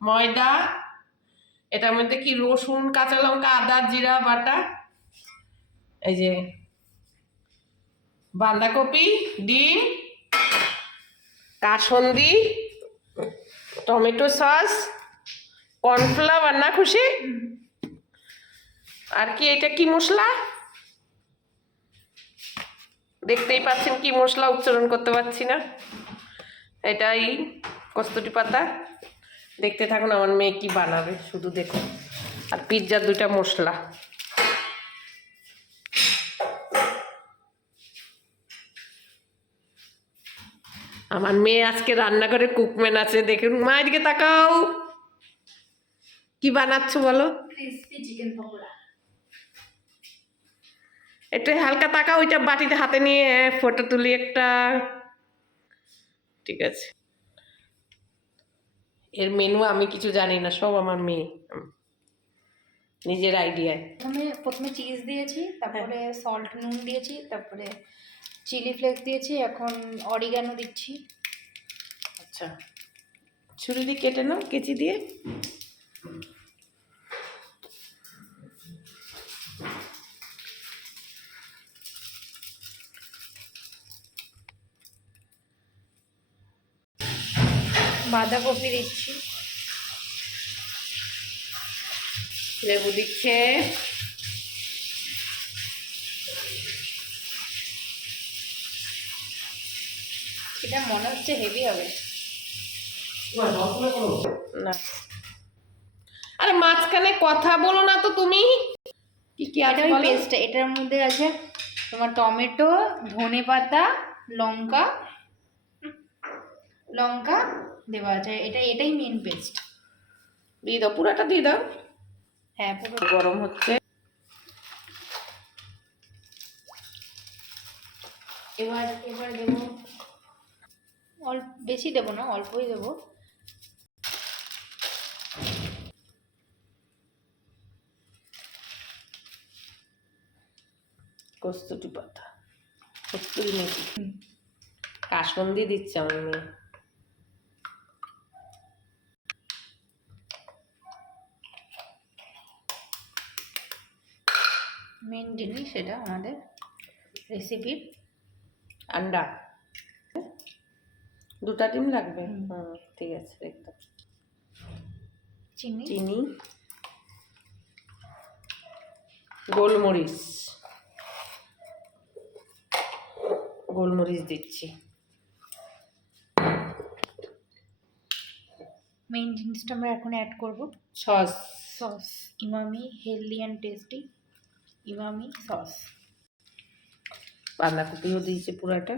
ময়দা, এটার মধ্যে কি রসুন, কাঁচা লঙ্কা, আদা, জিরা বাটা, এই যে বাঁধাকপি, ডিম, কাসন্দি, টমেটো সস, কর্নফ্লাওয়ার না খুশি, আর কি এটা কি মশলা দেখতেই পাচ্ছেন, কি মশলা উচ্চারণ করতে পারছি না, এটাই কস্তুরি পাতা। দেখতে থাকুন আমার মেয়ে কি বানাবে, শুধু দেখুন। আর পিৎজার 2টা মশলা। আমার মেয়ে আজকে রান্নাঘরে কুকম্যান আছে, দেখুন। মা এদিকে তাকাও, কি বানাচ্ছ বলো? Crispy chicken pakora. একটু হালকা তাকাও, ওইটা বাটিতে হাতে নিয়ে ফটো তুলি একটা। ঠিক আছে, এর মেনু আমি কিছু জানি না, সব আমার মেয়ে নিজের আইডিয়ায়। প্রথমে চিজ দিয়েছি, তারপরে সল্ট নুন দিয়েছি, তারপরে চিলি ফ্লেক্স দিয়েছি, এখন অরিগানো দিচ্ছি। আচ্ছা, ছুরি দিয়ে কেটে নাও, কেচি দিয়ে। বাঁধাকপি দিচ্ছি, লেবু দিচ্ছে, এটা মনে হচ্ছে হেভি হবে না। আরে মাঝখানে কথা বলো না তো তুমি। কি কি আছে এটা বলো? পেস্ট, এটার মধ্যে আছে তোমার টমেটো, ধনেপাতা, লঙ্কা লঙ্কা দেওয়া আছে, এটাই মেন পেস্ট। দিয়ে দাও, পুরাটা দিয়ে দাও। হ্যাঁ, পুরো গরম হচ্ছে। এবার দেবো অল্প, বেশি দেবো না, অল্পই দেবো। কস্তুরি পাতা, কস্তুরি মেথি, কাসন্দি দিচ্ছে আমার মেয়ে। মেন জিনিস সেটা আমাদের রেসিপির, আন্ডা। 2টা ডিম লাগবে। ঠিক আছে, একদম। চিনি, চিনি, গোলমরিচ, গোলমরিচ দিচ্ছি। মেইন জিনিসটা আমরা এখন অ্যাড করব, sauce. Sauce, Emami healthy and tasty Emami sauce. বাঁধাকপিও দিয়েছে পুরাটা।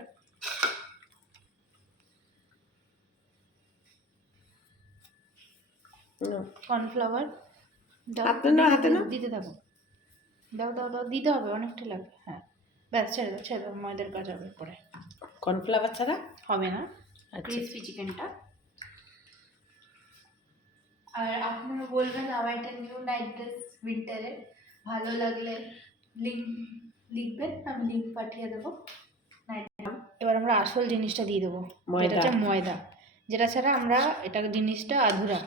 কর্নফ্লাওয়ার হাতে না, হাতে না, দিতে থাকো, দাও দাও দাও, দিতে হবে, অনেকটা লাগবে। হ্যাঁ, ব্যাস, ছেড়ে দাও, ময়দার কাজ হবে পরে, কর্নফ্লাওয়ার ছাড়া হবে না। আচ্ছা। ক্রিসপি চিকেনটা। আর আপনারা বলবেন আমার একটা নিউ নাইট ড্রেস উইন্টারে, ভালো লাগলে লিখবেন, আমি লিঙ্ক পাঠিয়ে দেবো। এবার আমরা আসল জিনিসটা দিয়ে দেবো, যেটা হচ্ছে ময়দা, যেটা ছাড়া আমরা এটা জিনিসটা আধুরা।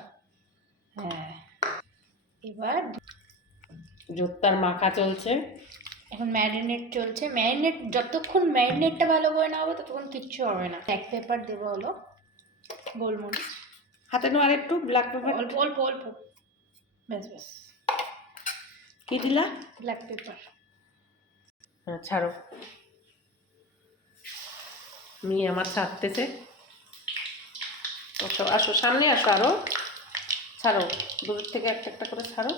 হ্যাঁ, এবার জোত্তার মাখা চলছে, এখন ম্যারিনেট চলছে। ম্যারিনেট যতক্ষণ ম্যারিনেটটা ভালো করে না হবে ততক্ষণ কিচ্ছু হবে না। ব্ল্যাক পেপার দেবো হলো, গোলমরিচ হাতে নো, আর একটু ব্ল্যাক পেপার, অল্প অল্প অল্প, ব্যাস ব্যাস। কি দিলা? Black pepper. ছাড়ো, মেয়ে আমার ছাড়তেছে। আসো আসো, সামনে আসো, আরো ছাড়ো, দূর থেকে একটা একটা করে ছাড়ো,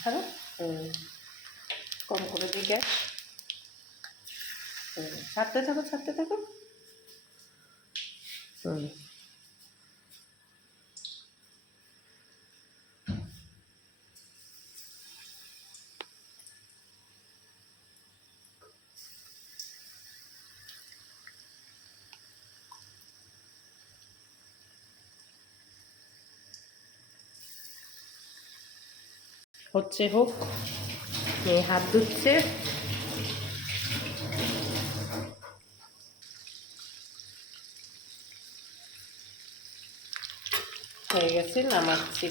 ছাড়ো, কম করে দিই গ্যাস, ছাড়তে থাকো, ছাড়তে থাকো। হচ্ছে, হোক, মেয়ে হাত ধুচ্ছে। হয়ে গেছে, নামাচ্ছি।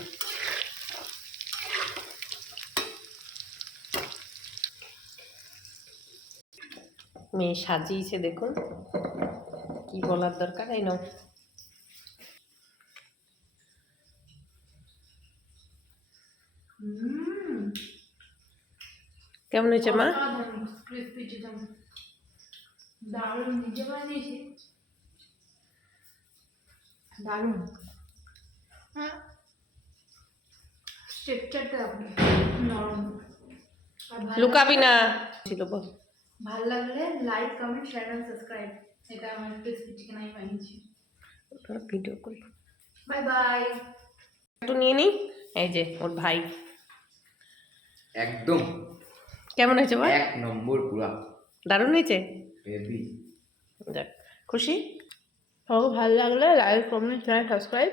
মেয়ে সাজিয়েছে দেখুন, কি বলার দরকার। এই নাও। কেমন হয়েছে মা? ক্রিসপি চিকেন দারুণ, নিজে বানিয়েছি, দারুণ। হ্যাঁ, স্ট্রাকচারটা নরম। আর লুকাবি না ছিল বল। ভালো লাগলে like, comment, share and subscribe. এটা আমার ক্রিসপি চিকেন আমি বানিয়েছি। ভিডিও করি। Bye bye. একটু নিয়ে নি। এই যে ওর ভাই। একদম কেমন হয়েছে বল? এক নম্বর পুরা দারুণ হয়েছে। হেভি। যাক, খুশি? ভালো লাগলে লাইক, কমেন্ট, শেয়ার, সাবস্ক্রাইব।